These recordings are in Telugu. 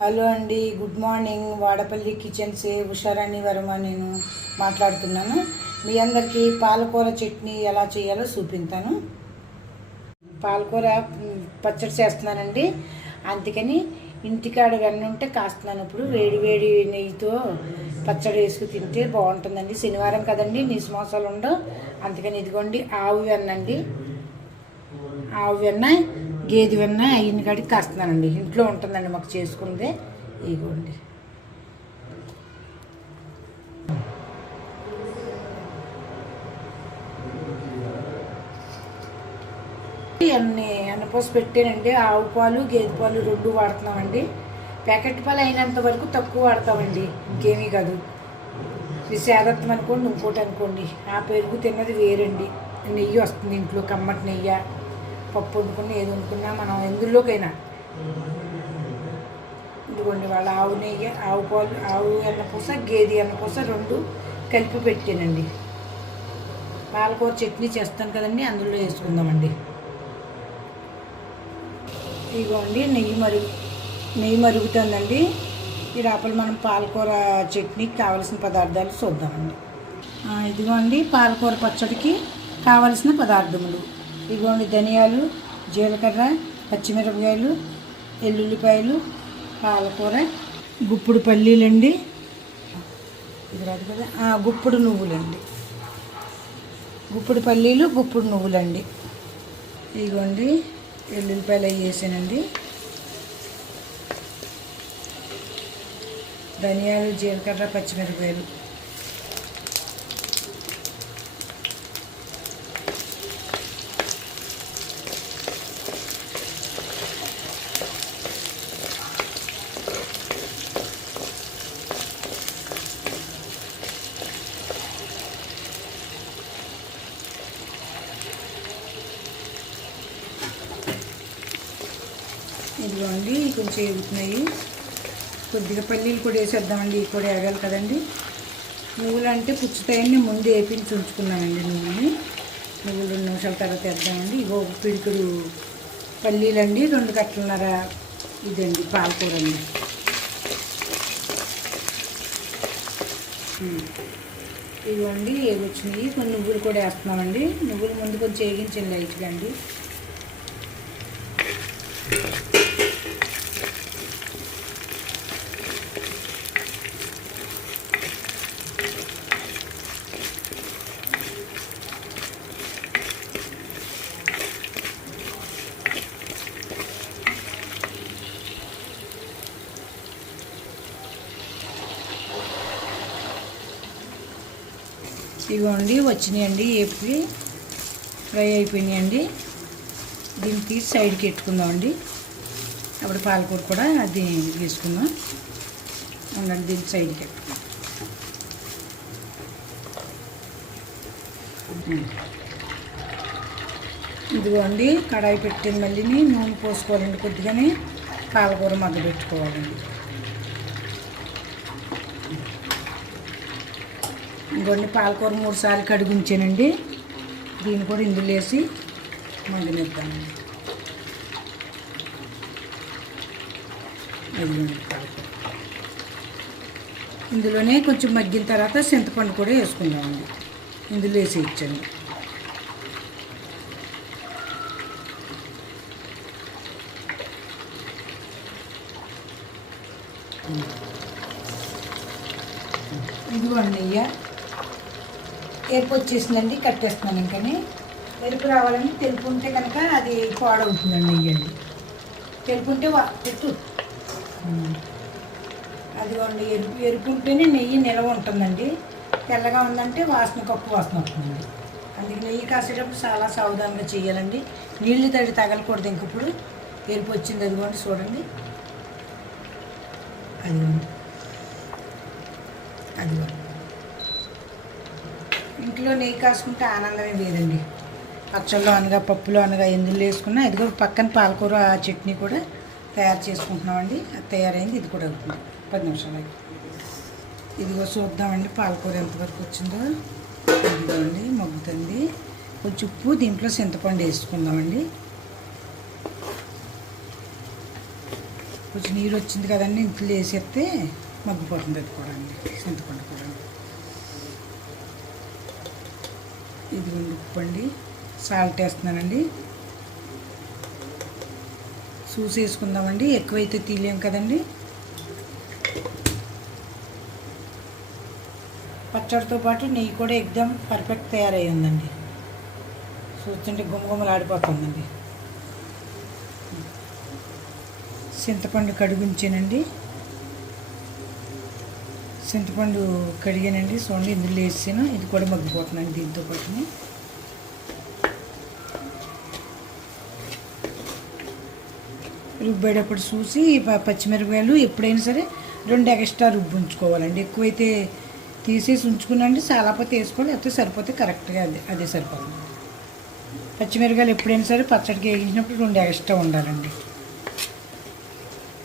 హలో అండి, good morning. Vadapalli kitchens Usharani Varma నేను మాట్లాడుతున్నాను. మీ అందరికీ పాలకూర చట్నీ ఎలా చేయాలో చూపిస్తాను. పాలకూర పచ్చడి చేస్తున్నానండి. అందుకని ఇంటికాడ వెన్న ఉంటే కాస్తున్నాను. ఇప్పుడు వేడి వేడి నెయ్యితో పచ్చడి వేసుకు తింటే బాగుంటుందండి. శనివారం కదండి, నీసు మోసాలు ఉండవు. అందుకని ఇదిగోండి ఆవు వెన్న అండి. ఆవు వెన్న, గేదె వెన్న అయిన కాడికి కాస్తున్నానండి. ఇంట్లో ఉంటుందండి మాకు చేసుకుందే. ఇదిగోండి ఎన్నపోసి పెట్టానండి. ఆవు పాలు గేదె పాలు రెండు వాడుతున్నామండి. ప్యాకెట్ పాలు అయినంత వరకు తక్కువ వాడతామండి, ఇంకేమీ కాదు. ఇది సేదత్వం అనుకోండి, ఇంకోటి అనుకోండి. ఆ పెరుగు తిన్నది వేరండి. నెయ్యి వస్తుంది ఇంట్లో, కమ్మటి నెయ్యి. పప్పు వండుకున్నా ఏది వండుకున్నా మనం ఎందులోకైనా. ఇదిగోండి వాళ్ళ ఆవు నెయ్యి, ఆవు పాలు, ఆవు ఎన్నపూస గేదె ఎన్నపూస రెండు కలిపి పెట్టానండి. పాలకూర చట్నీ చేస్తాను కదండి, అందులో వేసుకుందామండి. ఇదిగోండి నెయ్యి మరుగుతుందండి. ఈ లోపల మనం పాలకూర చట్నీకి కావలసిన పదార్థాలు చూద్దామండి. ఇదిగోండి పాలకూర పచ్చడికి కావలసిన పదార్థములు. ఇదిగోండి ధనియాలు, జీలకర్ర, పచ్చిమిరపకాయలు, ఎల్లుల్లిపాయలు, పాలకూర, గుప్పుడు పల్లీలండి. ఇది రాదు కదా, గుప్పుడు నువ్వులండి. గుప్పుడు పల్లీలు, గుప్పుడు నువ్వులండి. ఇదిగోండి ఎల్లుల్లిపాయలు అవి వేసానండి. ధనియాలు, జీలకర్ర, పచ్చిమిరపకాయలు. ఇదిగోండి కొంచెం ఎగుతున్నాయి. కొద్దిగా పల్లీలు కూడా వేసేద్దామండి. ఇవి కూడా వేగాలి కదండి. నువ్వులు అంటే పుచ్చుతాయని ముందు వేపించి ఉంచుకున్నానండి. నువ్వులు 2 నిమిషాల తర్వాత వేద్దామండి. ఇగో పిడికుడు పల్లీలండి, 2 కట్టలన్నర ఇదండి పాలకూర అండి. ఇదిగోండి వేగొచ్చినాయి. కొన్ని నువ్వులు కూడా వేస్తున్నామండి. నువ్వులు ముందు కొంచెం వేగించండి లైట్గా అండి. ఇవ్వండి వచ్చినాయండి, వేపి ఫ్రై అయిపోయినాయండి. దీన్ని తీసి సైడ్కి పెట్టుకుందామండి. అప్పుడు పాలకూర కూడా అది తీసుకుందాం. ఉండండి, దీన్ని సైడ్కి పెట్టుకుందాం. ఇదిగోండి కడాయి పెట్టింది. మళ్ళీ నూనె పోసుకోవాలండి. కొద్దిగానే పాలకూర మగ్గ పెట్టుకోవాలండి. ఇంకొన్ని పాలకూర 3 సార్లు కడిగి ఉంచానండి. దీన్ని కూడా ఇందులో వేసి మగ్గనిద్దామండి. ఇందులోనే కొంచెం మగ్గిన తర్వాత చింతపండు కూడా వేసుకుందామండి. ఇందులో వేసి ఇచ్చాను. ఇదిగోండి నెయ్యి ఎరుపు వచ్చేసిందండి. కట్టేస్తున్నాను. ఇంకని ఎరుపు రావాలని తెలుపు ఉంటే కనుక అది పాడవుతుందండి. నెయ్యి అండి తెలుపు ఉంటే పెట్టు. అదిగోండి ఎరుపు ఉంటేనే నెయ్యి నిలవ ఉంటుందండి. తెల్లగా ఉందంటే వాసన కప్పు వాసన వస్తుందండి. అందుకే నెయ్యి కాసేటప్పుడు చాలా సావధానంగా చేయాలండి. నీళ్లు తడి తగలకూడదు. ఇంకప్పుడు ఎరుపు వచ్చింది. అదిగోండి చూడండి. అదిగోండి ఇంట్లో నెయ్యి కాసుకుంటే ఆనందమే వేరండి. పచ్చళ్ళు అనగా పప్పులో అనగా ఎందులో వేసుకున్నా. ఇదిగో పక్కన పాలకూర చట్నీ కూడా తయారు చేసుకుంటున్నామండి. అది తయారైంది. ఇది కూడా అవుతుంది 10 నిమిషాలు. ఇదిగో చూద్దామండి పాలకూర ఎంతవరకు వచ్చిందో. ఇదిగోండి మగ్గుతుంది. కొంచెం ఉప్పు, దీంట్లో చింతపండు వేసుకుందామండి. కొంచెం నీరు వచ్చింది కదండి, ఇంట్లో వేసేస్తే మగ్గిపోతుంది అది కూడా అండి, చింతపండు కూడా. ఇదిగోండి ఉప్పు అండి, సాల్ట్ వేస్తున్నానండి. చూసి వేసుకుందామండి, ఎక్కువైతే తీయలేం కదండి. పచ్చడితో పాటు నెయ్యి కూడా ఎగ్దమ్ పర్ఫెక్ట్ తయారై ఉందండి. చూస్తుంటే గుమగుమలాడిపోతుందండి. చింతపండు కడిగించానండి, చింతపండు కడిగానండి. చూడండి ఇందులో వేసాను, ఇది కూడా మగ్గిపోతున్నాను దీంతో పాటు. రుబ్బేటప్పుడు చూసి పచ్చిమిరపకాయలు ఎప్పుడైనా సరే 2 ఎక్స్ట్రా రుబ్బు ఉంచుకోవాలండి. ఎక్కువైతే తీసేసి ఉంచుకున్నాండి, చాలాపోతే వేసుకోవాలి, లేకపోతే సరిపోతే కరెక్ట్గా అదే సరిపోతుంది. పచ్చిమిరపకాయలు ఎప్పుడైనా సరే పచ్చడికి వేయించినప్పుడు 2 ఎక్స్ట్రా ఉండాలండి.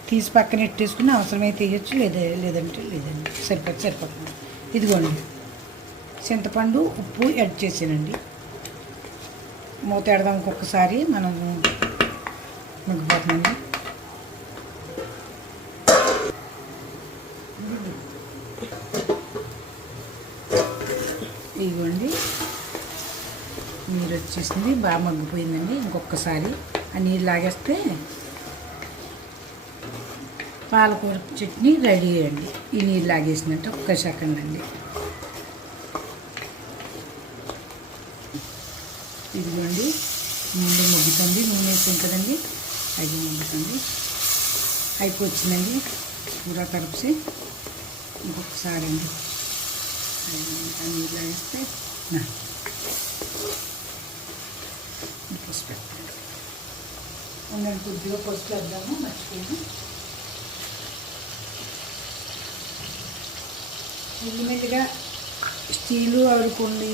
తీసి పక్కన పెట్టేసుకుని అవసరమైతే వేయచ్చు, లేదంటే లేదండి, సరిపోతుంది. ఇదిగోండి చింతపండు ఉప్పు యాడ్ చేసానండి. మూత ఎడదాం ఇంకొకసారి, మనం మగ్గిపోతుందండి. ఇదిగోండి నీరు వచ్చేసింది, బాగా మగ్గిపోయిందండి. ఇంకొకసారి ఆ నీళ్ళు లాగేస్తే పాలకూర చట్నీ రెడీ అండి. ఈ నీళ్ళు లాగేసినట్టు ఒక్క సెకండ్ అండి. ఇదిగోండి నూనె మగ్గుతుంది, నూనె వేసాం కదండి, అది మగ్గుతుంది, అయిపోవచ్చిందండి. కూర కలుపుసి ఇంకొకసారి అండి నీళ్ళు వేస్తే పసుపు పెట్టండి. ఉండండి, కొద్దిగా పసుపు వేద్దాము, మర్చిపోయాను. మెల్లిమెల్లిగా స్టీలు అవి కొన్ని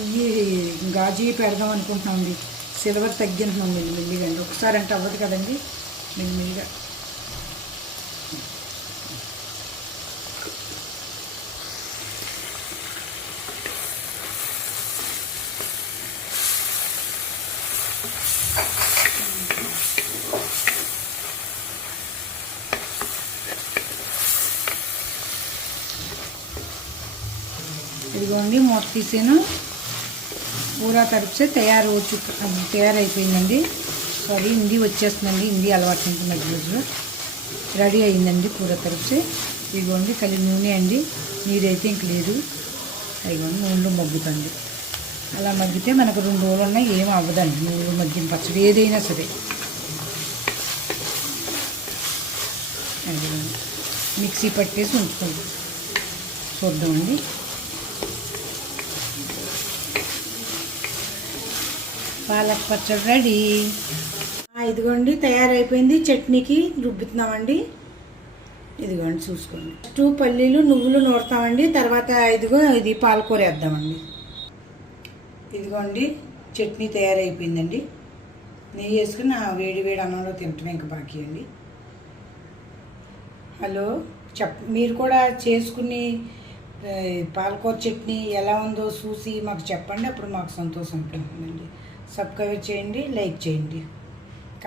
గాజు పెడదాం అనుకుంటున్నామండి. సిల్వర్ తగ్గింటున్నాం మెల్లిమెల్లిగా అండి, ఒకసారి అంటే అవ్వదు కదండి. మెల్లిమెల్లిగా ఇదిగోండి మూత తీసాను. పూరా తరిపితే తయారైపోయిందండి. సారీ, హిందీ వచ్చేస్తుందండి, హిందీ అలవాటు ఉంటుంది మధ్య మధ్యలో. రెడీ అయిందండి పూర తరిపితే. ఇదిగోండి కలిగి నూనె అండి, నీరైతే ఇంక లేదు. ఇదిగోండి నూనెలో మగ్గుతుంది. అలా మగ్గితే మనకు 2 రోజులు ఉన్నా ఏం అవ్వదండి. నూనెలో మగ్గిన పచ్చడి ఏదైనా సరే. అదిగోండి మిక్సీ పట్టేసి ఉంచుకోండి. చూద్దామండి. పాలక్ పచ్చడి రెడీ. ఇదిగోండి తయారైపోయింది. చట్నీకి రుబ్బుతున్నామండి. ఇదిగోండి చూసుకోండి. 2 పల్లీలు నువ్వులు నూరుతామండి. తర్వాత ఇది పాలకూర వేద్దామండి. ఇదిగోండి చట్నీ తయారైపోయిందండి. నెయ్యి వేసుకుని వేడి వేడి అన్నంలో తింటాం ఇంకా బాకీ అండి. హలో, మీరు కూడా చేసుకుని పాలకూర చట్నీ ఎలా ఉందో చూసి మాకు చెప్పండి, అప్పుడు మాకు సంతోషం ఉంటుందండి. సబ్స్క్రైబ్ చేయండి, లైక్ చేయండి.